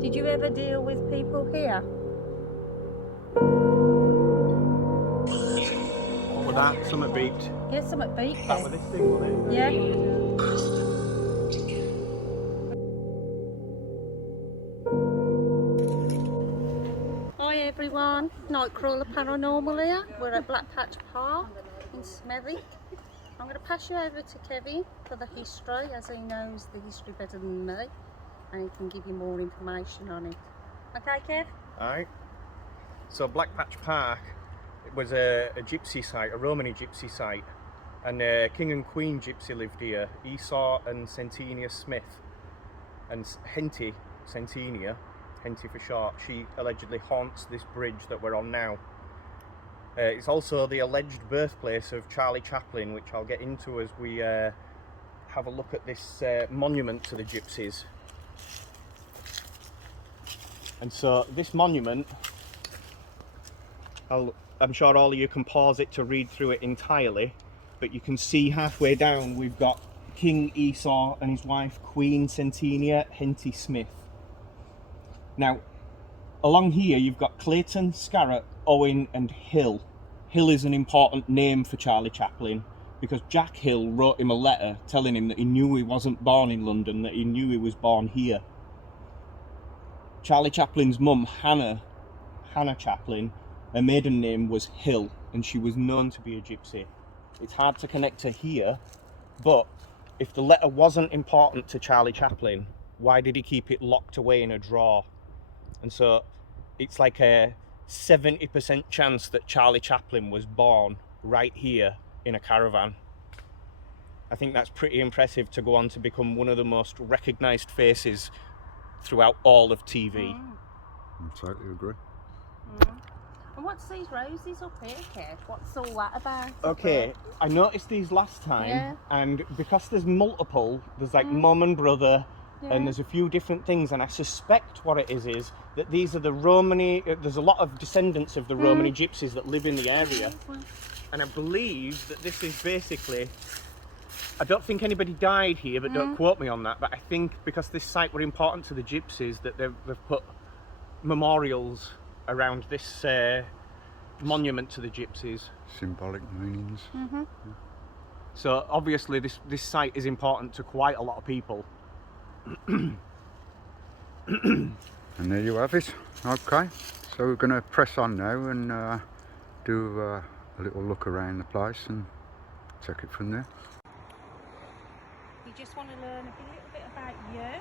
Did you ever deal with people here? What was that? Something beeped. Yeah, something beeped That then. was this thing, wasn't it? Yeah. Hi everyone, Nightcrawler Paranormal here. We're at Black Patch Park in Smethwick. I'm going to pass you over to Kevin for the history, as he knows the history better than me, and he can give you more information on it. Okay, Kev? Alright. So Black Patch Park, it was a gypsy site, a Romany gypsy site, and King and Queen gypsy lived here. Esau and Centenia Smith, and Henty Centenia, Henty for short, she allegedly haunts this bridge that we're on now. It's also the alleged birthplace of Charlie Chaplin, which I'll get into as we have a look at this monument to the gypsies. And so this monument, I'm sure all of you can pause it to read through it entirely, but you can see halfway down we've got King Esau and his wife Queen Centenia Henty Smith. Now, along here you've got Clayton, Scarrett, Owen and Hill. Hill is an important name for Charlie Chaplin because Jack Hill wrote him a letter telling him that he knew he wasn't born in London, that he knew he was born here. Charlie Chaplin's mum, Hannah Chaplin, her maiden name was Hill, and she was known to be a gypsy. It's hard to connect her here, but if the letter wasn't important to Charlie Chaplin, why did he keep it locked away in a drawer? And so it's like a 70% chance that Charlie Chaplin was born right here in a caravan. I think that's pretty impressive to go on to become one of the most recognised faces throughout all of TV. I totally agree. And what's these roses up here, Kev? What's all that about? Okay, I noticed these last time, Yeah. and because there's multiple, there's like mum and brother, Yeah. and there's a few different things, and I suspect what it is that these are the Romany, there's a lot of descendants of the Romany gypsies that live in the area, and I believe that this is basically, I don't think anybody died here, but don't quote me on that, but I think because this site were important to the gypsies that they've put memorials around this monument to the gypsies. Symbolic meanings. So obviously this site is important to quite a lot of people. And there you have it. Okay, so we're going to press on now and do a little look around the place and take it from there. You just want to learn a little bit about you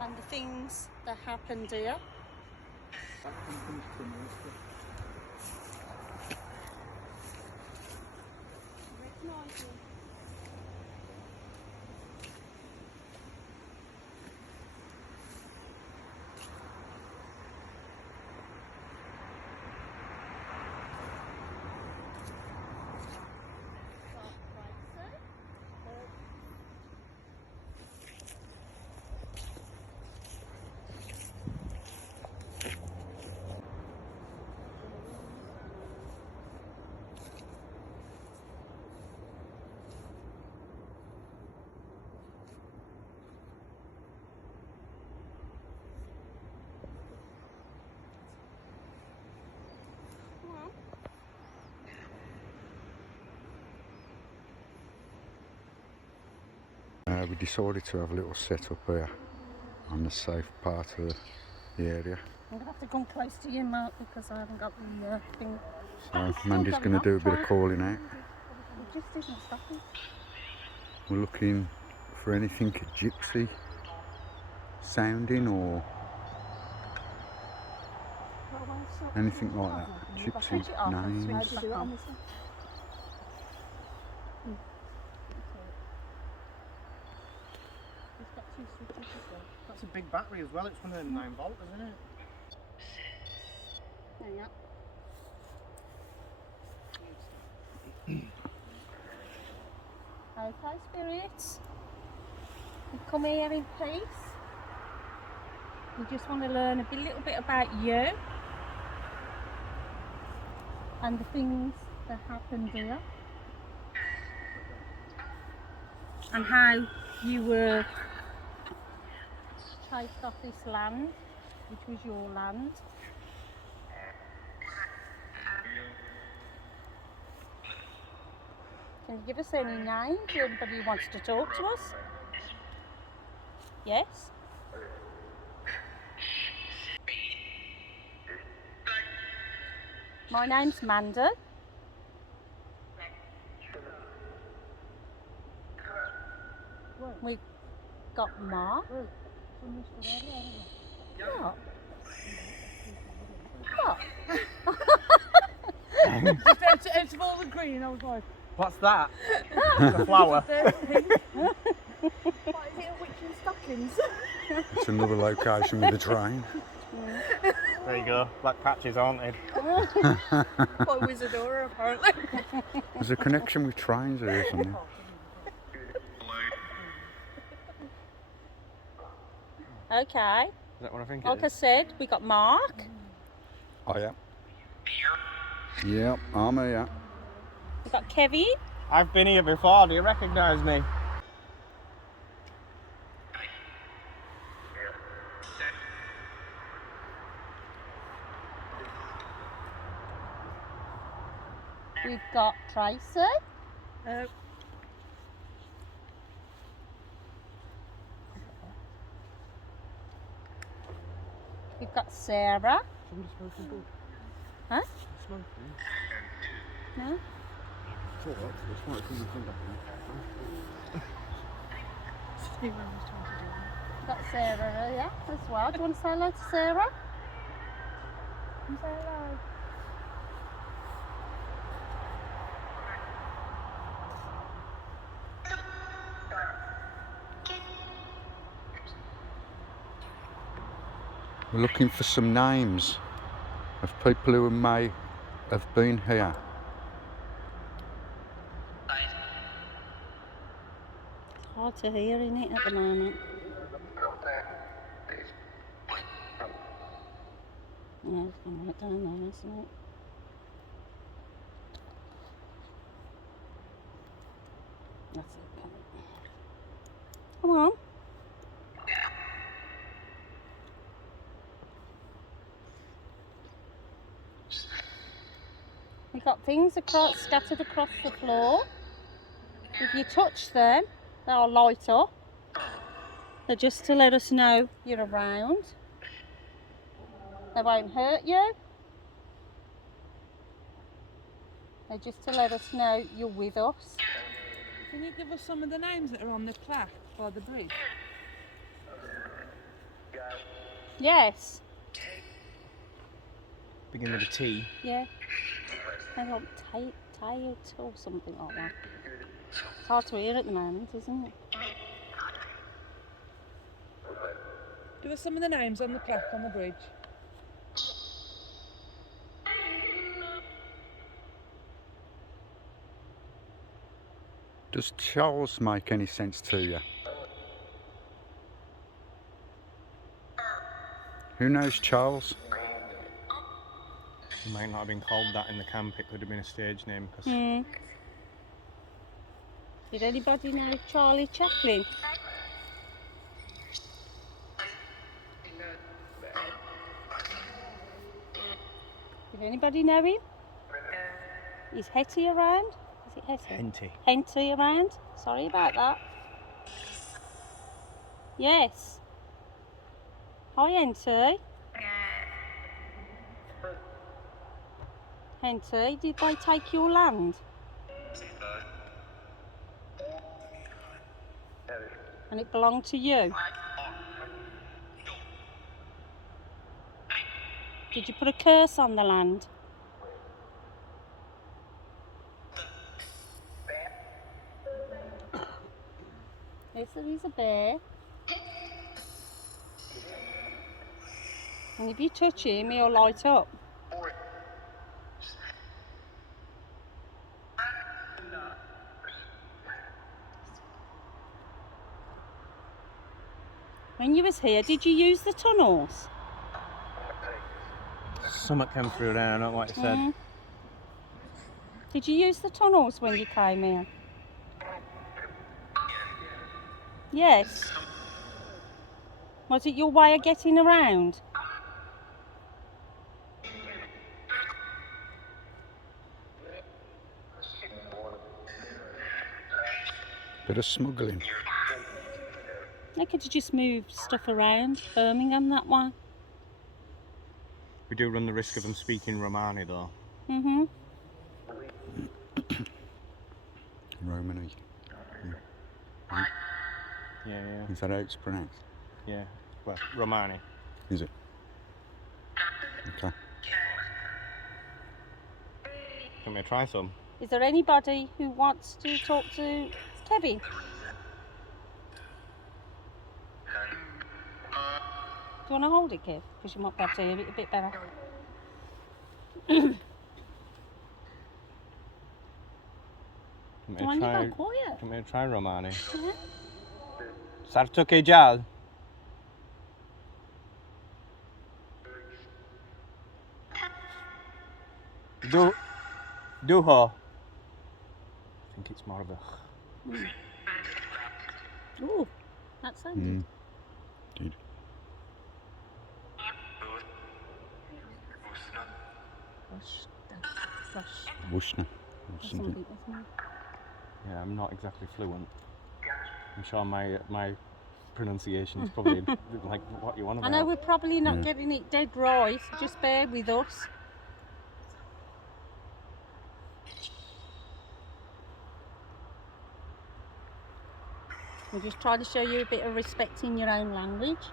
and the things that happened here. We decided to have a little set up here on the safe part of the area. I'm going to have to come close to you, Mark, because I haven't got the thing. So Mandy's going to do a bit of calling out. It just isn't stopping. We're looking for anything gypsy sounding or anything like that. Gypsy names. That's a big battery as well, it's one of them 9 volt, isn't it? Hang on. Okay, spirits. You come here in peace. You just want to learn a little bit about you and the things that happened here and how you were take off this land, which was your land. Can you give us any names? Anybody who wants to talk to us? Yes? My name's Mandy. We've got Mark. What? What? Out of all the green, I was like, What's that? It's a flower. there's pink. What is it, a witch in stockings? It's another location with a train. There you go. Black Patch is haunted. By Wizardora, apparently. There's a connection with trains here, isn't there? Okay. Is that what I think it Like I is? said, we got Mark. Oh, yeah. Yeah, I'm here. We got Kevin. I've been here before. Do you recognise me? We've got Tracy. We've got Sarah. Huh? No? We've got Sarah here as well. Do you want to say hello to Sarah? Say hello. We're looking for some names of people who may have been here. Hard to hear in it at the moment. Yeah, it's gone right down there, isn't it? That's it. Come on. We've got things scattered across the floor. If you touch them, they'll light up. They're just to let us know you're around. They won't hurt you. They're just to let us know you're with us. Can you give us some of the names that are on the plaque by the bridge? Yes. Begin with a T. Yeah. They don't tie it or something like that. It's hard to hear at the moment, isn't it? Give us some of the names on the plaque on the bridge. Does Charles make any sense to you? Who knows Charles? It might not have been called that in the camp. It could have been a stage name. Cause Did anybody know Charlie Chaplin? Did anybody know him? Is Hetty around? Is it Hetty? Henty. Henty around? Sorry about that. Yes. Hi, Henty. Henty, did they take your land? And it belonged to you? Did you put a curse on the land? Yes, there is a bear. And if you touch him, he'll light up. When you was here, did you use the tunnels? Something came through there. I don't know what you said. Did you use the tunnels when you came here? Yes. Was it your way of getting around? Bit of smuggling. They could have just moved stuff around Birmingham that way. We do run the risk of them speaking Romani though. Mm-hmm. Romani. Yeah. Is that how it's pronounced? Yeah. Well, Romani. Is it? Okay. Can we try some? Is there anybody who wants to talk to Kevin? Do you want to hold it, Kev? Because you might be able to hear it a bit better. Can Why we don't try? you go quiet? Can we try Romani? Yeah. Sarto ke jal. Duho. I think it's more of a. Ooh, that sounded. Indeed. Wushna. Or something. Yeah, I'm not exactly fluent. I'm sure my pronunciation is probably like what you want I about. know we're probably not getting it dead right. Just bear with us. We're just trying to show you a bit of respect in your own language.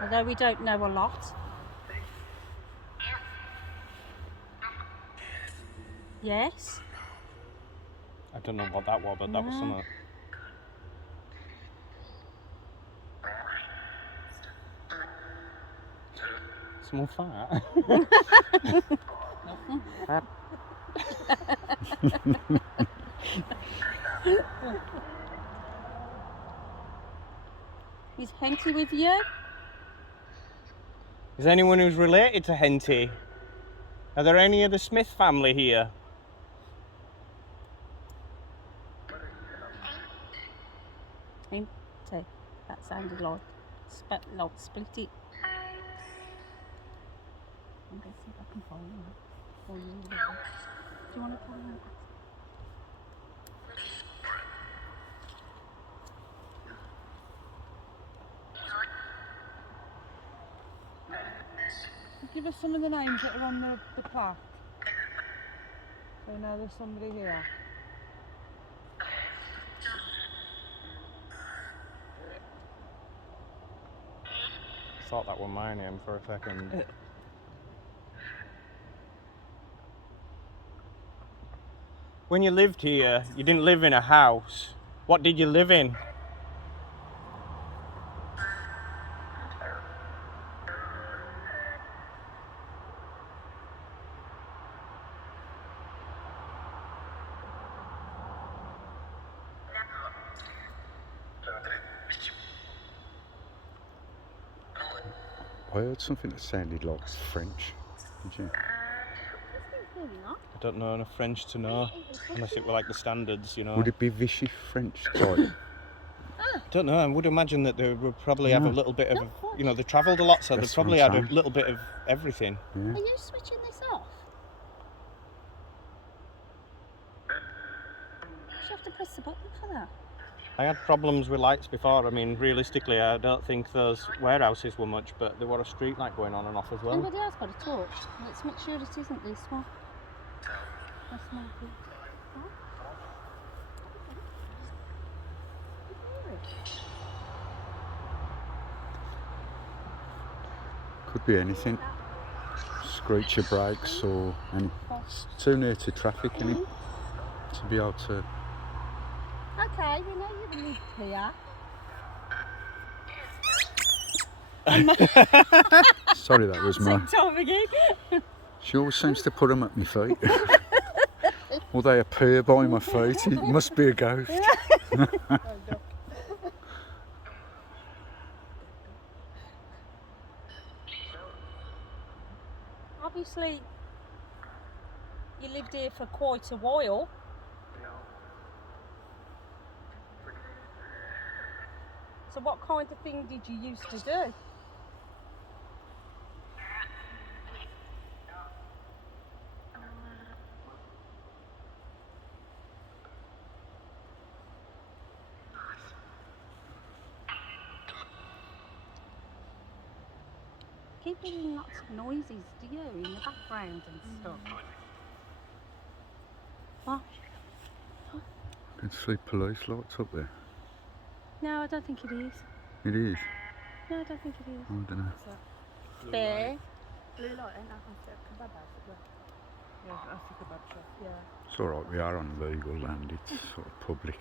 Although we don't know a lot. Yes. I don't know what that was, but that was something. Small fat. Is Henty with you? Is anyone who's related to Henty? Are there any of the Smith family here? Henty. That sounded like split it. I'm going to see if I can follow you. Do you want to follow me? Give us some of the names that are on the plaque. So now there's somebody here. Thought that were my name for a second. When you lived here, you didn't live in a house. What did you live in? I heard something that sounded like French. Did you? I don't know enough French to know, unless it were like the standards, you know. Would it be Vichy French type? I don't know. I would imagine that they would probably have a little bit of, you know, they travelled a lot, so That's they probably what had I'm a saying. little bit of everything. Yeah. Are you switching this off? You have to press the button for that. I had problems with lights before. I mean, realistically, I don't think those warehouses were much, but there were a street light going on and off as well. Anybody else got a torch? Let's make sure it isn't this one. That's my good. Could be anything. Screech your brakes or any. It's too near to traffic, isn't it? To be able to. Okay, we know you live here. Sorry, that was my. Time again. She always seems to put them at my feet. Or they appear by my feet. It must be a ghost. Obviously, you lived here for quite a while. So what kind of thing did you used to do? Keep hearing lots of noises, do you, in the background and stuff? What? You can see police lights up there. No, I don't think it is. It is. No, I don't think it is. I don't know. There. Blue light, ain't that? I said kebab house as well. Yeah, that's a kebab shop. Yeah. It's alright, we are on legal land, it's sort of public.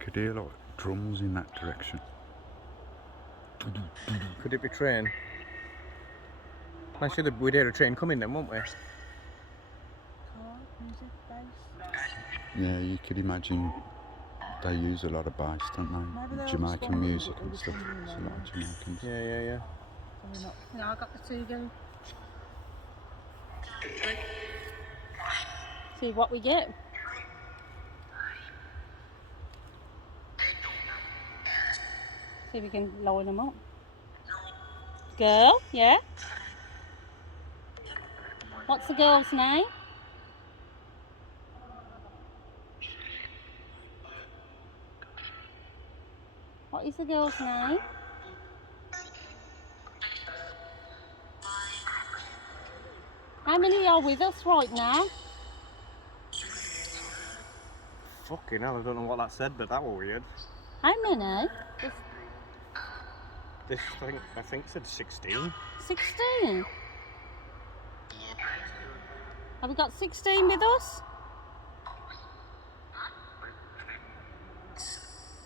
Could hear like drums in that direction. Could it be train? Actually, we'd hear a train coming then, won't we? Car, music, bass. Yeah, you could imagine they use a lot of bass, don't Maybe they? they're Jamaican responding music to and the stuff. singing It's a there, lot of Jamaicans. Yeah. So we're not. No, I got the two going. See what we get. See if we can line them up. Girl, yeah? What's the girl's name? What is the girl's name? How many are with us right now? Fucking hell, I don't know what that said, but that was weird. How many? This thing, I think, said 16. 16. Have we got 16 with us?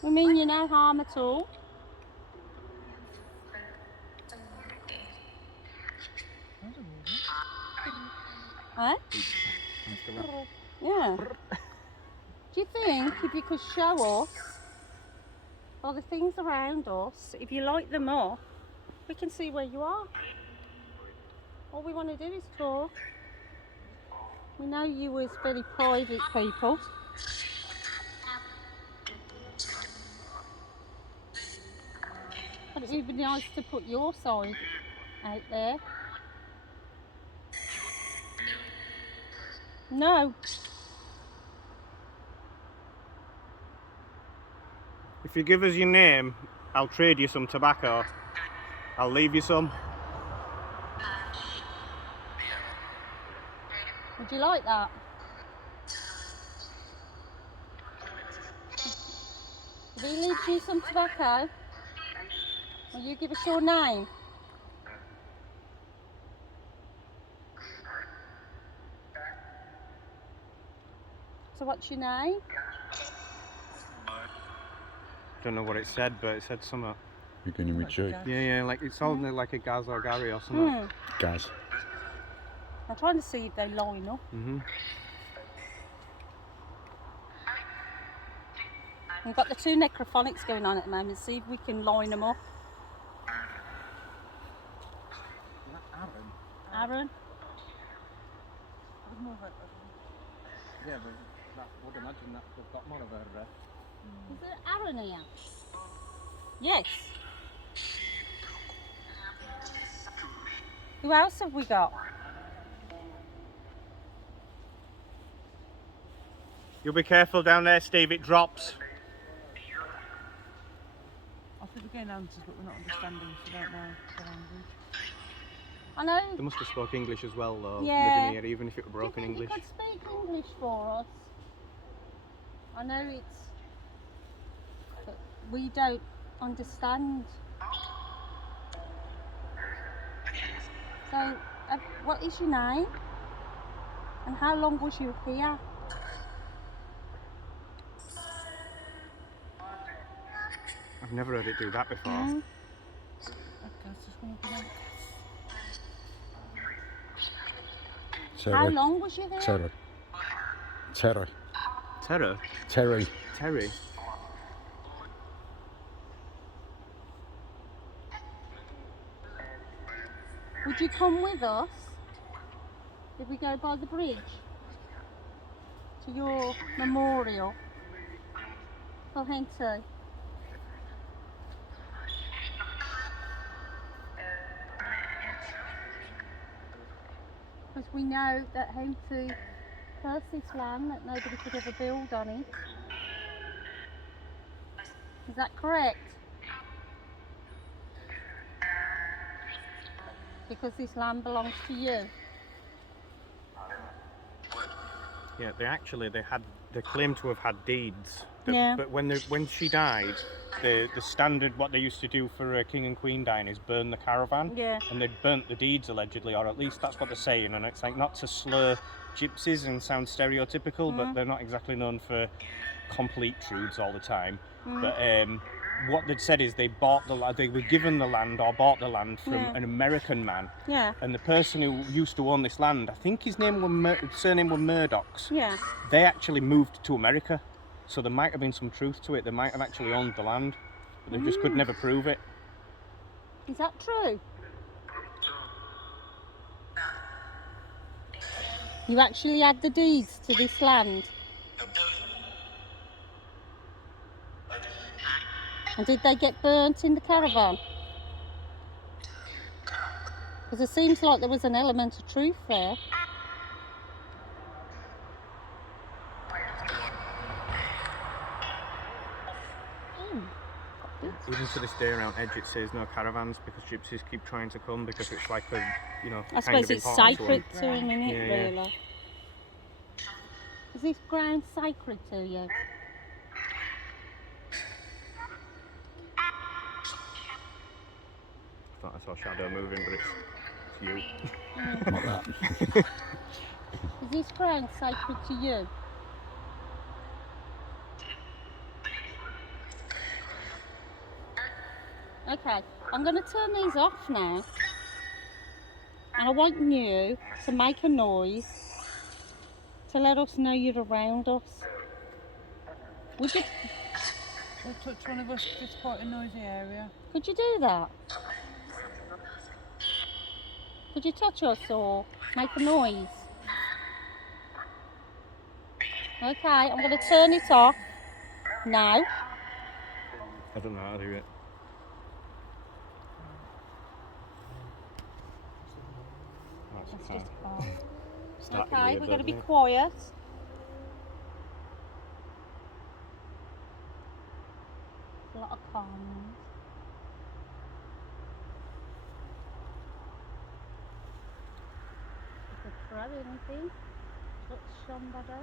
We mean you no harm at all. Eh? Yeah. Do you think if you could show us all the things around us, if you light them up, we can see where you are? All we want to do is talk. We know you as very private people. But it would be nice to put your side out there. No. If you give us your name, I'll trade you some tobacco. I'll leave you some. Would you like that? If he leaves you some tobacco, will you give us your name? So what's your name? Don't know what it said, but it said something. You're going to rejoice. Yeah, like it sounded like a Gaz or Gary or something. Gaz. I'm trying to see if they line up. We've got the two necrophonics going on at the moment. See if we can line them up. Aaron? Yeah, but that would imagine that we've got more of her there. Is there Aaron here? Yes. Who else have we got? You'll be careful down there, Steve, it drops. I think we're getting answers, but we're not understanding, so I don't know the language. I know. They must have spoke English as well, though, Yeah. living here, even if it were broken Do you think English. you could speak English for us? I know it's... but we don't understand. So, what is your name? And how long was you here? I've never heard it do that before. Mm. cat's just gonna come out. How Terry. long was you there? Terry. Terry. Terror? Terry. Terry? Would you come with us if we go by the bridge to your memorial for Henty? Because we know that Henty cursed this land, that nobody could ever build on it. Is that correct? Because this land belongs to you. Yeah, they claim to have had deeds. Yeah. But when she died, the standard, what they used to do for a king and queen dying is burn the caravan. Yeah. And they'd burnt the deeds allegedly, or at least that's what they're saying. And it's like, not to slur gypsies and sound stereotypical, but they're not exactly known for complete truths all the time. But what they'd said is they were given the land or bought the land from an American man. Yeah. And the person who used to own this land, I think his name was surname was Murdoch's. Yeah. They actually moved to America, so there might have been some truth to it. They might have actually owned the land, but they just could never prove it. Is that true? You actually had the deeds to this land? And did they get burnt in the caravan? Because it seems like there was an element of truth there. Even to this day around Edge it says no caravans because gypsies keep trying to come because it's like a, I kind suppose of it's important sacred one. to him, isn't it, Yeah. really? Is this ground sacred to you? I thought I saw Shadow moving, but it's you. Is this ground sacred to you? Okay, I'm going to turn these off now. And I want you to make a noise to let us know you're around us. Would you, Don't touch one of us, it's quite a noisy area. could you do that? Could you touch us or make a noise? Okay, I'm going to turn it off now. I don't know how to do it. Let's just off. Starting Okay, weird, we're going to be doesn't it? quiet. A lot of calmness. You could throw anything, touch somebody.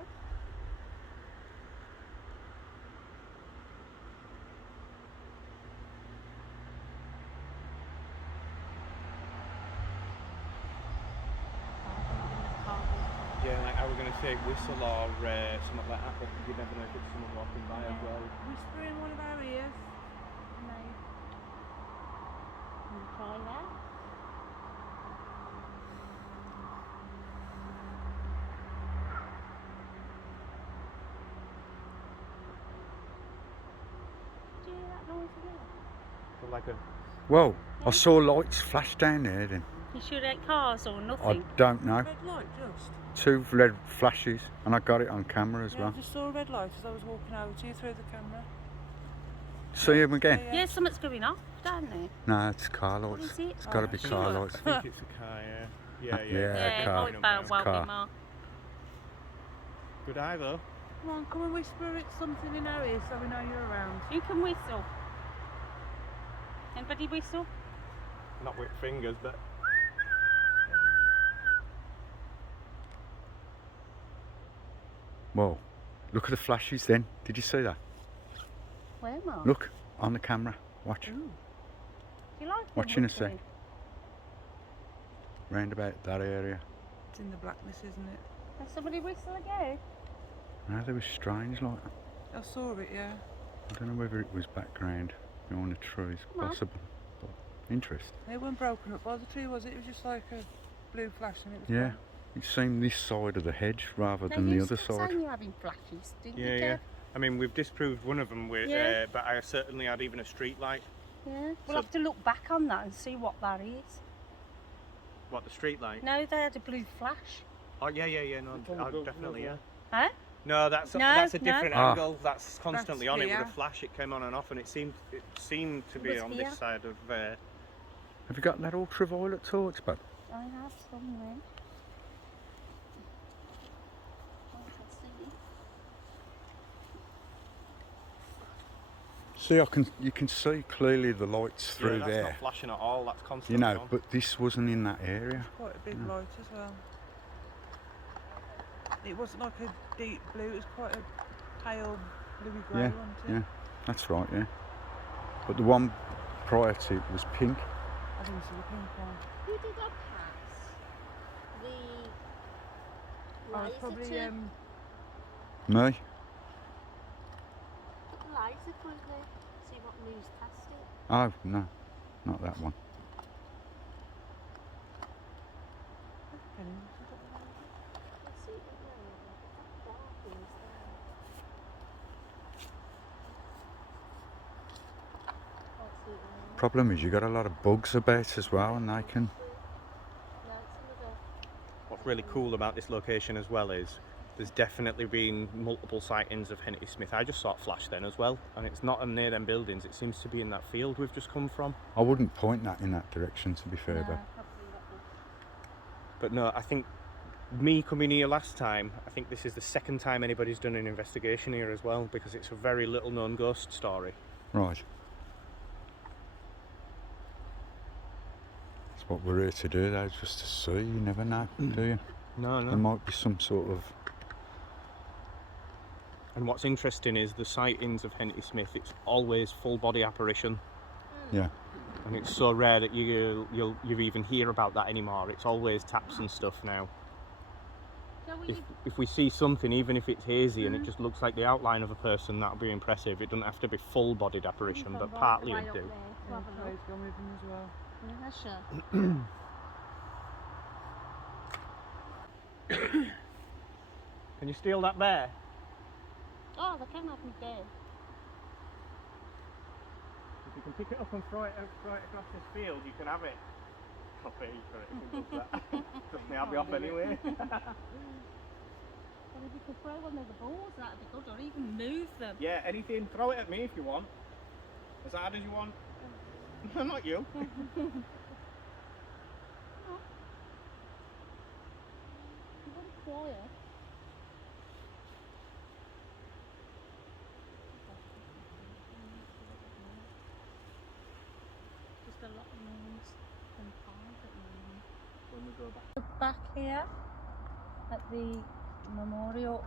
Yeah, like I was going to say whistle or something like that, but you never know if it's someone walking by as well. Whisper in one of our ears. No. Can you try that? Do you hear that noise again? So like a Whoa, I saw lights flash down there then. You shoot at cars or I nothing? don't know. Red light just. 2 red flashes and I got it on camera as Yeah, I well. just saw a red light as I was walking over to you through the camera. See him again? Yeah, something's going off, don't they? No, it's car lights. is it? It's got to be Oh, car sure. lights. I think it's a car, yeah. Yeah, Yeah, car. it might well Car. be Mark. Good eye though. Come on, come and whisper it something in our ear so we know you're around. You can whistle. Anybody whistle? Not with fingers, but Whoa, look at the flashes then. Did you see that? Where, Mark? Look, on the camera. Watch. Do you like them Watching a whistling? sec. Round about that area. It's in the blackness, isn't it? Has somebody whistle again? No, they was strange like. I saw it, yeah. I don't know whether it was background behind the trees, Come on. possible. Interesting. It wasn't broken up by the tree, was it? It was just like a blue flash and it was Yeah. gone. It seemed this side of the hedge rather Now, than you the other stopped side. saying you're having flashes, didn't you, Yeah, Kev? yeah. I mean, we've disproved one of them, Yeah. but I certainly had even a street light. Yeah. We'll So- have to look back on that and see what that is. What, the street light? No, they had a blue flash. Oh, yeah, no, definitely, yeah. Huh? No, that's No, a no. different Ah. angle. That's constantly That's on. It with here. a flash, it came on and off, and it seemed to be was on here. this side of. Have you got that ultraviolet torch, bud? I have some there. See, you can see clearly the lights through that's there. not flashing at all. That's You constantly know, on. but this wasn't in that area. Quite a big light as well. It wasn't like a deep blue, it was quite a pale bluey grey, Yeah, wasn't it? yeah, that's right, yeah. But the one prior to it was pink. I didn't see the pink one. Who did I pass? The Oh, laser it's probably to? Me? Put the laser through there. See what moves past it. Oh, no, not that one. Penny, has got the laser? Let's see it in there. That dark is there. Can't see it in there. Problem is, you got a lot of bugs about as well, and they can. No, it's another. What's really cool about this location as well is there's definitely been multiple sightings of Henty Smith. I just saw it flash then as well, and it's not near them buildings. It seems to be in that field we've just come from. I wouldn't point that in that direction, to be fair, No, but probably not one. But no, I think me coming here last time, I think this is the second time anybody's done an investigation here as well, because it's a very little known ghost story. right. That's what we're here to do, though, just to see. You never know, do you? No, There might be some sort of. And what's interesting is the sightings of Henty Smith, it's always full body apparition. Yeah. And it's so rare that you even hear about that anymore. It's always taps and stuff now. Shall we? If we see something, even if it's hazy and it just looks like the outline of a person, that'll be impressive. It doesn't have to be full bodied apparition, but partly it do. Yeah, the clothes go moving as well. Yeah, sure. Can you steal that bear? Oh, they can have me there. If you can pick it up and throw it across this field, you can have it. I'll pay you for it if you do that. Trust me, I'll be off anyway. Well, if you could throw one of the balls, that'd be good, or even move them. Yeah, anything. Throw it at me if you want. As hard as you want. Not you. Quiet. Just a lot of names and cars at the moment. When we go back. Back here at the memorial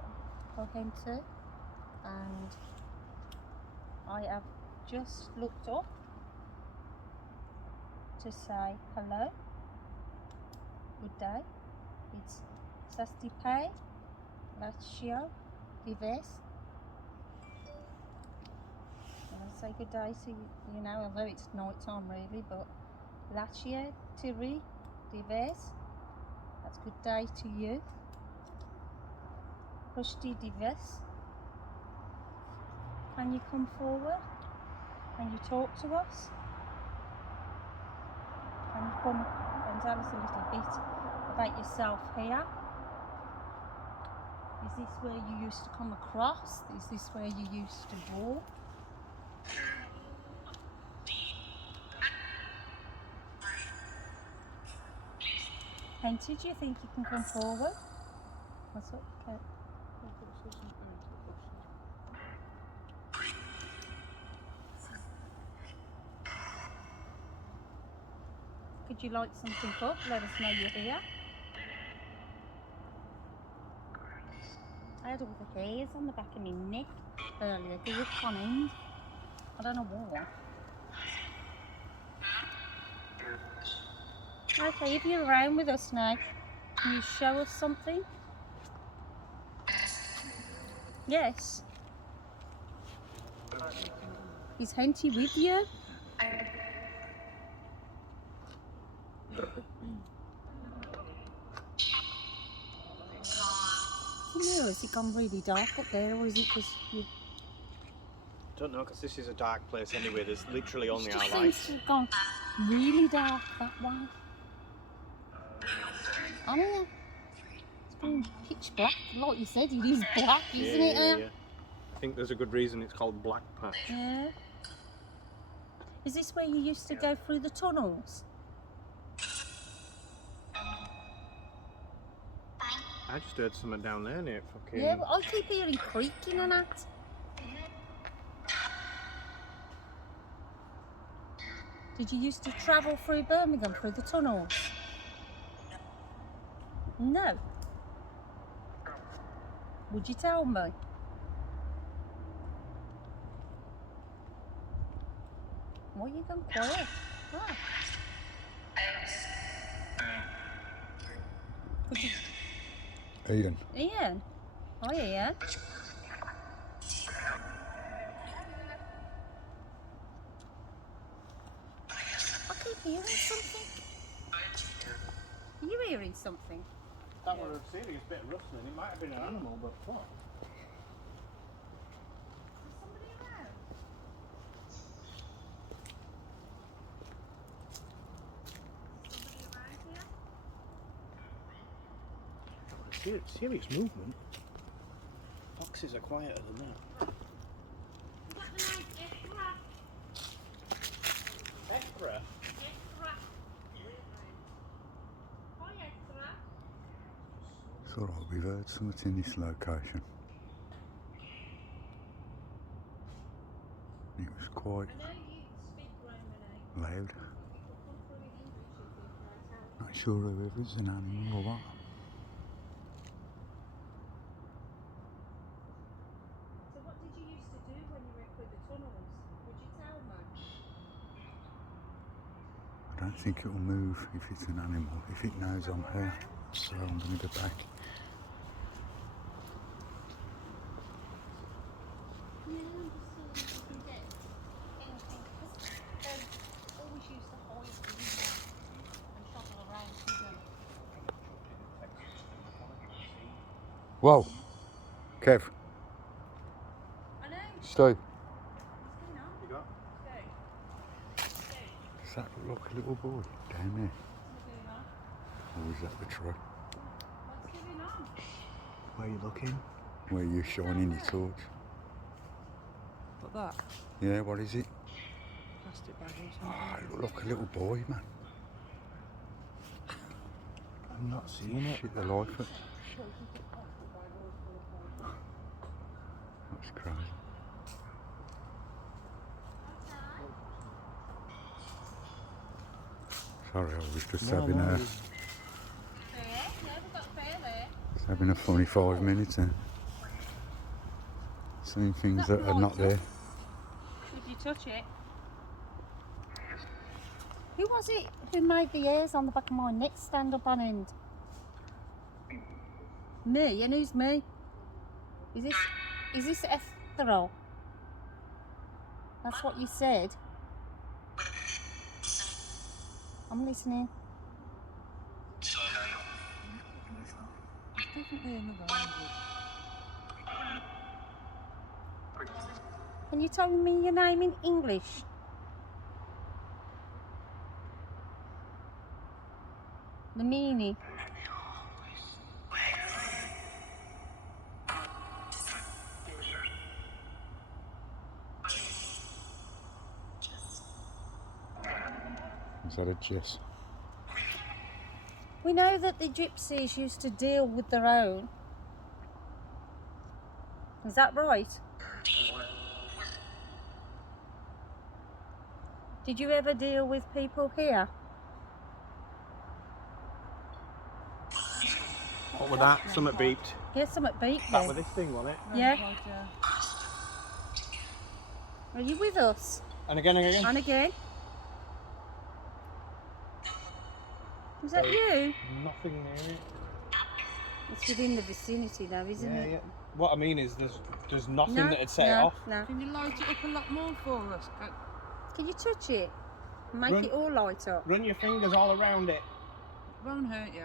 for Henty, and I have just looked up to say hello, good day. It's Sastipai Lachio Dives. I'll say good day to you now, although it's night time really, but Lachio Tiri Dives. That's good day to you. Pushti Dives. Can you come forward? Can you talk to us? Can you come and tell us a little bit about yourself here? Is this where you used to come across? Is this where you used to walk? Henty, do you think you can come forward? What's up, Kate? Could you light something up? Let us know you're here. I had all the hairs on the back of my neck earlier. They were on end. I don't know why. Okay, if you're around with us now, can you show us something? Yes. Is Henty with you? Has it gone really dark up there, or is it because you... Don't know, because this is a dark place anyway. There's literally It only just our seems lights. to have gone really dark that way. Oh yeah. It's been pitch black. Like you said, it is black, isn't it? Yeah. I think there's a good reason it's called Black Patch. Yeah. Is this where you used to go through the tunnels? I just heard something down there, Nate. Fucking. Yeah, but I keep hearing creaking and that. Did you used to travel through Birmingham through the tunnels? No. Would you tell me? Why are you going quiet? Ah. Could you... Ian. Ian? Hi, Ian. I keep hearing something. Are you hearing something? That was a serious bit of rustling. It might have been an animal, but what? Is somebody around? Somebody around here? Serious movement. Foxes are quieter than that. What's the name? Ekra. Ekra? Ekra. Hi, Ekra. It's alright, we've heard something in this location. It was quite I know you speak Romany. loud. You could come through with English if you can help. Not sure whether it's an animal or what. So what did you used to do when you went through the tunnels? Would you tell me? I don't think it'll move if it's an animal, if it knows I'm here. So I'm going to go back. Yeah, I'm just seeing if you can get anything. Because they always used to hide in there and travel around with them. Whoa! Kev, I know. Steve. What's going on? You got? Does that look like a little boy down there? What's going on? Or is that the truck? What's going on? Where are you looking? Where you're shining your torch? Like that? Yeah, what is it? Plastic bag or Oh, something. it look like a little boy, man. I'm not seeing it. Shit the life of it. That's crazy. Sorry, I was just having Fair? Yeah, we've got fair there. a 45 minutes and seeing things that are not there. Should you touch it? Who was it who made the hairs on the back of my neck stand up on end? Me, and who's me? Is this Ethel? That's what you said. I'm listening. Definitely another language. Can you tell me your name in English? The meaning. Is that a Jess? We know that the gypsies used to deal with their own. Is that right? Did you ever deal with people here? What was that? Something beeped. Yeah, something beat That there. was this thing, wasn't it? Yeah. Right, Are you with us? And again and again. And again. Is that you? Nothing near it. It's within the vicinity though, isn't Yeah, it? yeah. What I mean is there's nothing No, that'd set it no, off. no. Can you light it up a lot more for us? Can you touch it? Make Run- it all light up. Run your fingers all around it. Won't hurt you.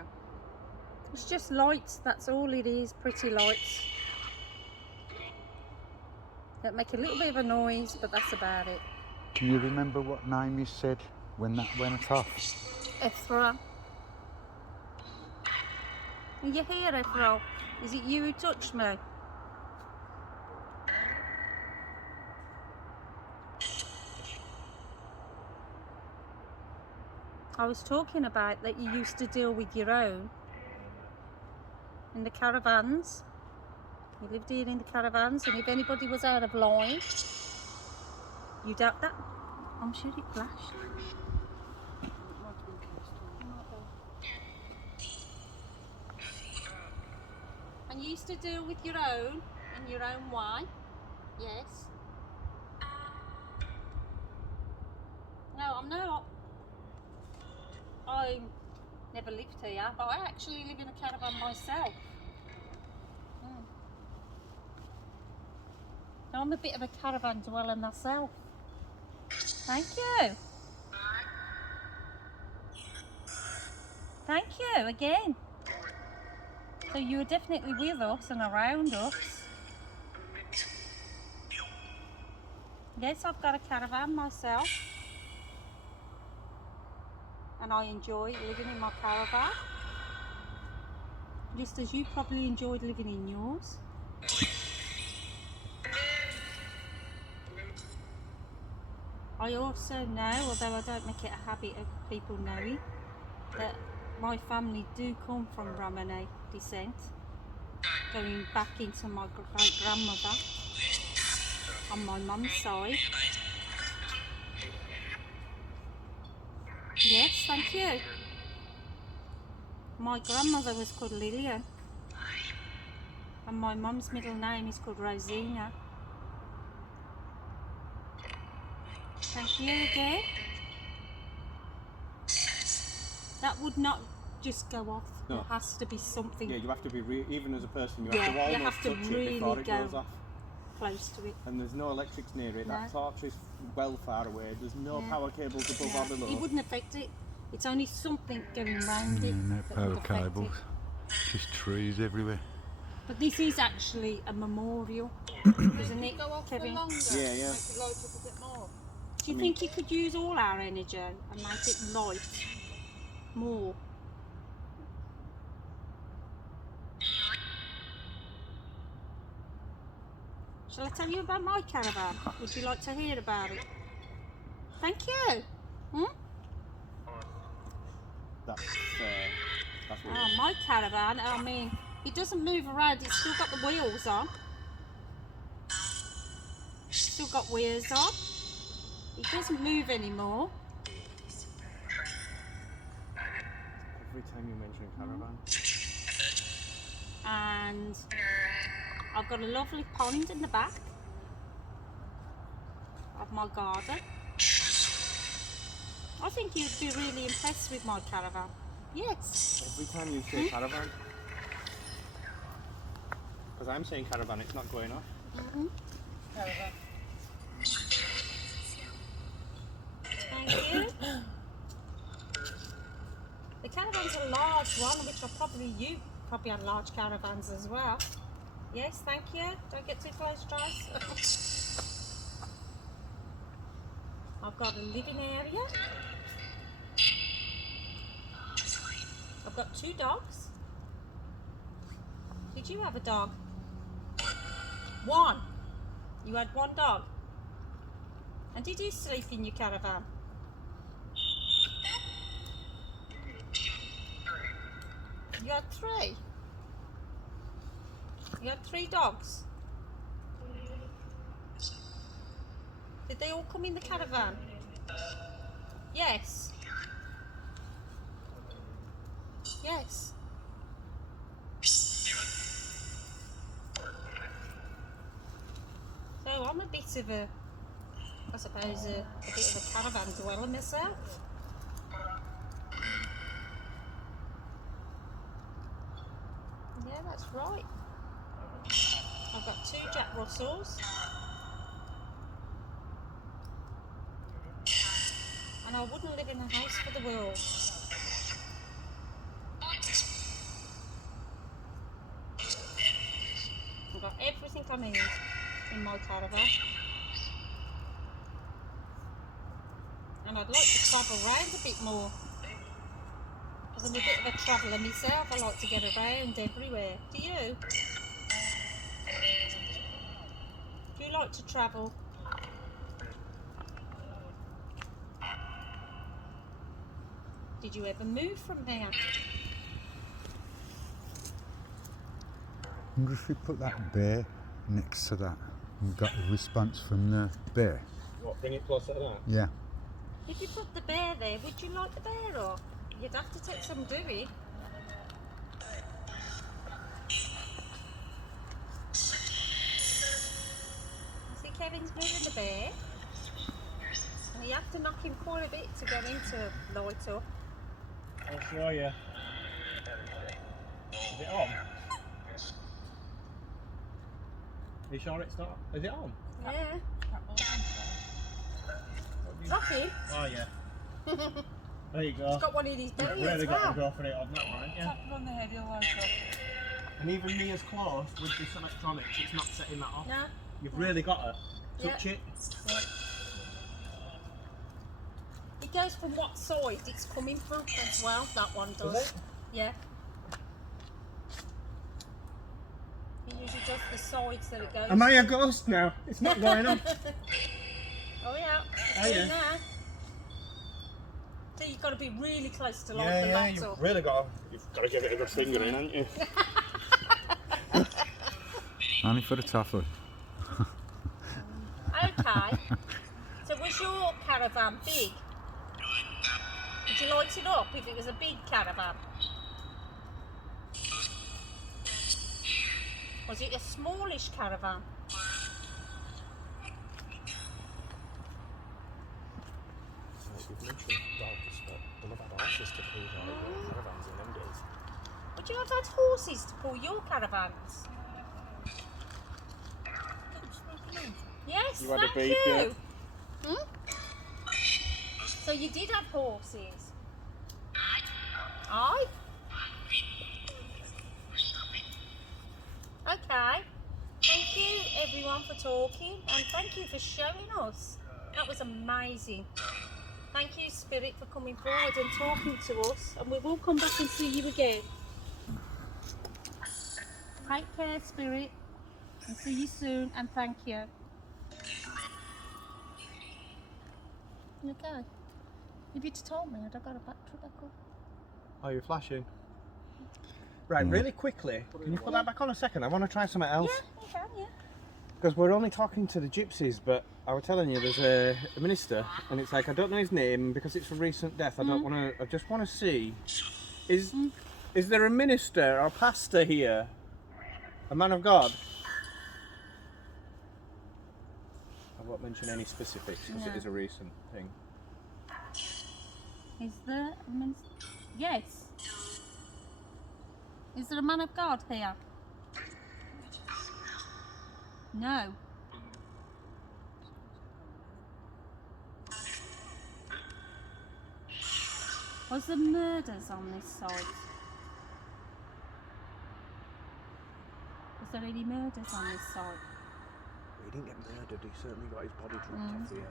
It's just lights, that's all it is, pretty lights. That make a little bit of a noise, but that's about it. Can you remember what name you said when that went off? Ethra. Are you here, Ethra? Is it you who touched me? I was talking about that you used to deal with your own in the caravans. You lived here in the caravans, and if anybody was out of line, you'd have that. I'm sure it flashed. And you used to deal with your own in your own way. Yes. No, I'm not. I never lived here, but I actually live in a caravan myself. So I'm a bit of a caravan dweller myself. Thank you. Thank you again. So you were definitely with us and around us. Yes, I've got a caravan myself. And I enjoy living in my caravan. Just as you probably enjoyed living in yours. I also know, although I don't make it a habit of people knowing, that my family do come from Romani descent, going back into my great-grandmother on my mum's side. Yes, thank you. My grandmother was called Lillian, and my mum's middle name is called Rosina. Thank you again. That would not just go off. No. There has to be something Yeah, you have to be, even as a person, you Yeah, have to you almost have to touch really it before it go. goes off. close to it. And there's no electrics near it, No. that torch is well far away, there's no Yeah. power cables above Yeah, or below. it wouldn't affect it. It's only something going round it. No that power would affect cables. it. Just trees everywhere. But this is actually a memorial, isn't it, Kevin? Yeah, yeah. Do you think you could use all our energy and make it light more? Shall I tell you about my caravan? Would you like to hear about it? Thank you. That's weird. Oh, my caravan, I mean, it doesn't move around, it's still got the wheels on. Still got wheels on. It doesn't move anymore. Every time you mention caravan. And I've got a lovely pond in the back of my garden. I think you'd be really impressed with my caravan. Yes. Every time you say caravan. Because I'm saying caravan, it's not going off. Caravan. Thank you. The caravan's a large one, which you probably have large caravans as well. Yes, thank you. Don't get too close, Joyce. I've got a living area. I've got 2 dogs. Did you have a dog? 1. You had 1 dog. And did you sleep in your caravan? You had 3. You had 3 dogs. Did they all come in the caravan? Yes. Yes. So I'm a bit of a, I suppose, a bit of a caravan dweller myself. Yeah, that's right. I've got 2 Jack Russells. And I wouldn't live in a house for the world. I've got everything I need in my my caravan. And I'd like to travel around a bit more. Because I'm a bit of a traveller myself. I like to get around everywhere. Do you? Do you like to travel? Did you ever move from here? I wonder if we put that bear next to that and got a response from the bear. What, bring it closer to that? Yeah. If you put the bear there, would you like the bear or? You'd have to take some doing. See, Kevin's moving the bear. And you have to knock him quite a bit to get him to light up. I'll show you. Is it on? Are you sure it's not? Is it on? Yeah. Knock him. Oh yeah. There you go. He's got one in his belly You've really as got well. to go for it on that one, haven't you? Tap him on the head, he'll light up. And even me as close with this electronics, it's not setting that off. No. You've really got to touch Yeah. it. It goes from what side it's coming from as well. That one does. Does it? Yeah. It usually does the sides that it goes. Am I a ghost now? It's not going on. Oh yeah. Oh, yeah. Now. So you've got to be really close to light Yeah, the yeah, lights you've up. really got to give it a good finger in, haven't you? Only for the tougher. Okay. So was your caravan big? Would you light it up if it was a big caravan? Was it a smallish caravan? You've mentioned dogs, but we'll have had horses to pull their caravans in them days. Would you have had horses to pull your caravans? Yes, You had a thank beef, you. yeah. Hmm? So you did have horses? Aye. Okay. Thank you everyone for talking and thank you for showing us. That was amazing. Thank you Spirit for coming forward and talking to us and we will come back and see you again. Take care Spirit and see you soon and thank you. Okay. If you'd told me I'd have got a battery back up. Oh, you're flashing. Right, Mm. really quickly, can you put that back on a second? I want to try something else. Yeah, you can, yeah. Because we're only talking to the gypsies, but I was telling you there's a minister, and it's like I don't know his name because it's a recent death. I don't want to. I just want to see, is there a minister or pastor here, a man of God? I won't mention any specifics because No. it is a recent thing. Is there a minister? Yes. Is there a man of God here? No. Was there murders on this side? Was there any murders on this side? He didn't get murdered. He certainly got his body dropped off here.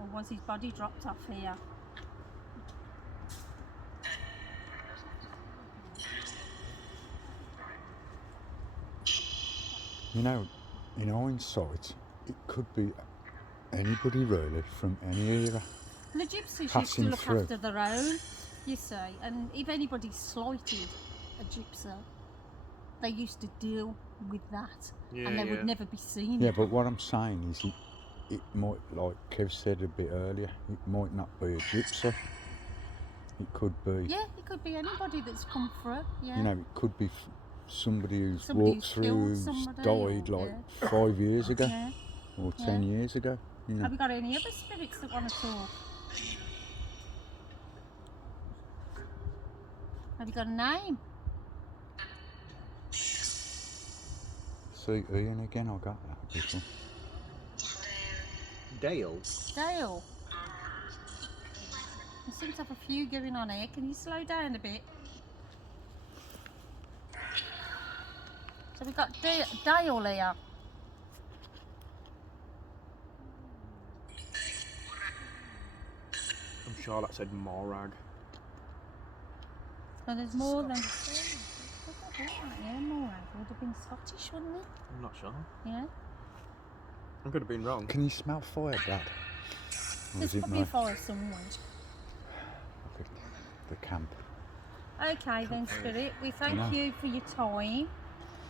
Or was his body dropped off here? You know, in hindsight, it could be anybody really from any era. The gypsies used to Passing look through. after their own, you see, and if anybody slighted a gypsy, they used to deal with that, and they would never be seen. Yeah, but what I'm saying is it might, like Kev said a bit earlier, it might not be a gypsy. It could be, Yeah, it could be anybody that's come through. Yeah. you know, it could be somebody who's Somebody walked who's through, killed who's somebody died or- like 5 years ago Yeah. or 10 years ago. You know. Have you got any other spirits that want to talk? Have you got a name? See Ian again, I got that before. Dale. Dale. There seems to have a few going on here. Can you slow down a bit? So we've got Dale here. I'm sure that said Morag. So there's more than... Yeah, Morag would have been Scottish, wouldn't it? I'm not sure. Yeah. I could have been wrong. Can you smell fire, Dad? Or There's is it probably a fire somewhere. the camp? Okay then, Spirit, we thank you for your time.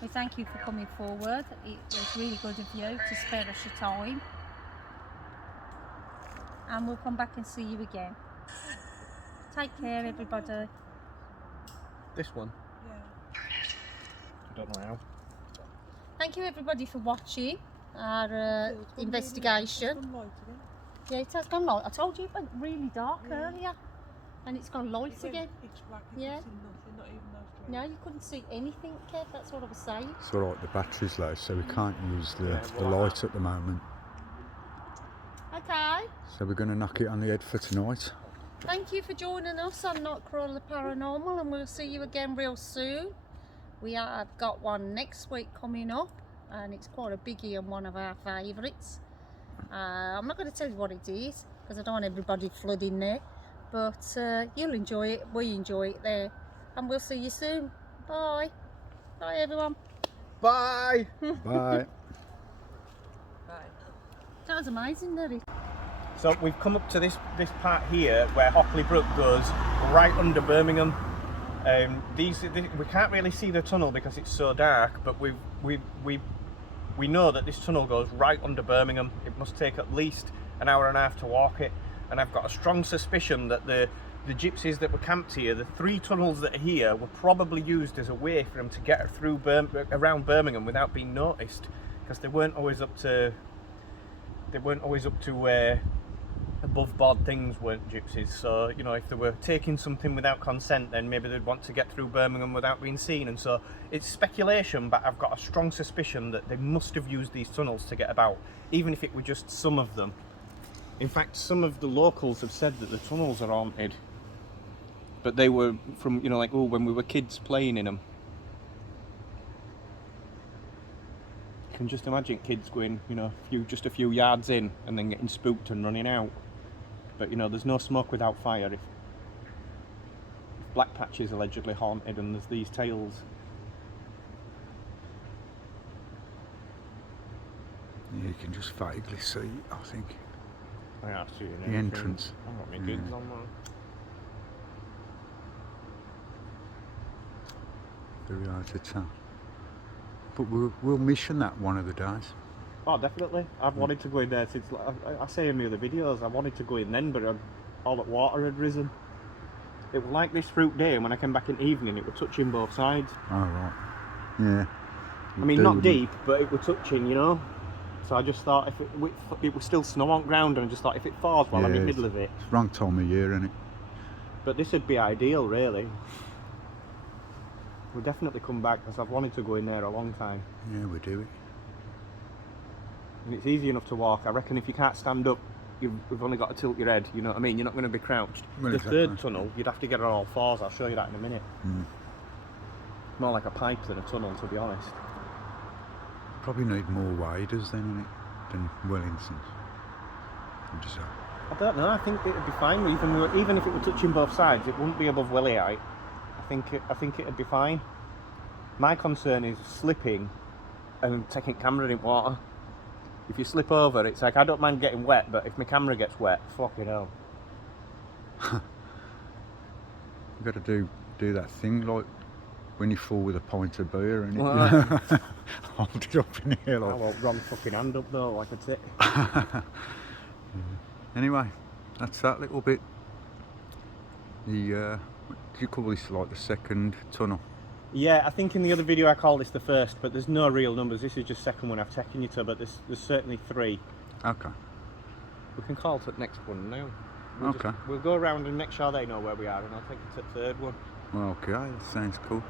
We thank you for coming forward. It was really good of you to spare us your time. And we'll come back and see you again. Take care, everybody. This one? Yeah. I don't know how. Thank you, everybody, for watching our investigation. Sunlight again. Yeah, it has gone light. I told you it went really dark earlier. And it's gone light again. It's black. You Yeah. can see nothing, not even those trees. No, you couldn't see anything, Kev. That's what I was saying. It's alright, the battery's low, so we can't use the well, light at the moment. Okay. So we're going to knock it on the head for tonight. Thank you for joining us on Nightcrawler Paranormal, and we'll see you again real soon. We have got one next week coming up, and it's quite a biggie and one of our favourites. I'm not going to tell you what it is because I don't want everybody flooding there, but you'll enjoy it, we enjoy it there, and we'll see you soon. Bye. Bye, everyone. Bye! Bye. That was amazing, Derek. So we've come up to this part here where Hockley Brook goes right under Birmingham. We can't really see the tunnel because it's so dark, but we know that this tunnel goes right under Birmingham. It must take at least an hour and a half to walk it, and I've got a strong suspicion that the gypsies that were camped here, the 3 tunnels that are here, were probably used as a way for them to get through around Birmingham without being noticed, because they weren't always up to above board things, weren't gypsies. So, you know, if they were taking something without consent, then maybe they'd want to get through Birmingham without being seen. And so it's speculation, but I've got a strong suspicion that they must have used these tunnels to get about, even if it were just some of them. In fact, some of the locals have said that the tunnels are haunted, but they were from, you know, like, oh, when we were kids playing in them. You can just imagine kids going, you know, just a few yards in and then getting spooked and running out. But, you know, there's no smoke without fire. If Black Patch is allegedly haunted and there's these tales. Yeah, you can just vaguely see, I think, I see the entrance. I've got my kids on there. Very hard to tell. But we'll mission that one of the days. Oh, definitely. I've wanted to go in there since, I say in the other videos, I wanted to go in then, but all that water had risen. It was like this fruit day, and when I came back in the evening, it was touching both sides. Oh, right. Yeah. I mean, not deep, but it was touching, you know? So I just thought if it was still snow on ground, and I just thought if it falls while I'm in the middle of it. It's wrong time of year, isn't it? But this would be ideal, really. We'll definitely come back, because I've wanted to go in there a long time. Yeah, we do it. And it's easy enough to walk. I reckon if you can't stand up, you've only got to tilt your head, you know what I mean? You're not going to be crouched. Well, The exactly. third tunnel, you'd have to get on all fours. I'll show you that in a minute. More like a pipe than a tunnel, to be honest. Probably need more waders then, innit, than Wellingtons. What is that? I don't know. I think it'd be fine. Even if it were touching both sides, it wouldn't be above welly height. I think it'd be fine. My concern is slipping and taking camera in water. If you slip over, it's like I don't mind getting wet, but if my camera gets wet, fucking hell. You got to do that thing like when you fall with a pint of beer and hold it up in the air I like. won't run fucking hand up though, like a tit. Anyway, that's that little bit. The what do you call this, like the second tunnel? Yeah, I think in the other video I called this the first, but there's no real numbers. This is just second one I've taken you to, but there's certainly 3. Okay. We can call it the next one now. Okay. We'll go around and make sure they know where we are, and I'll take you to the third one. Well, okay, sounds cool.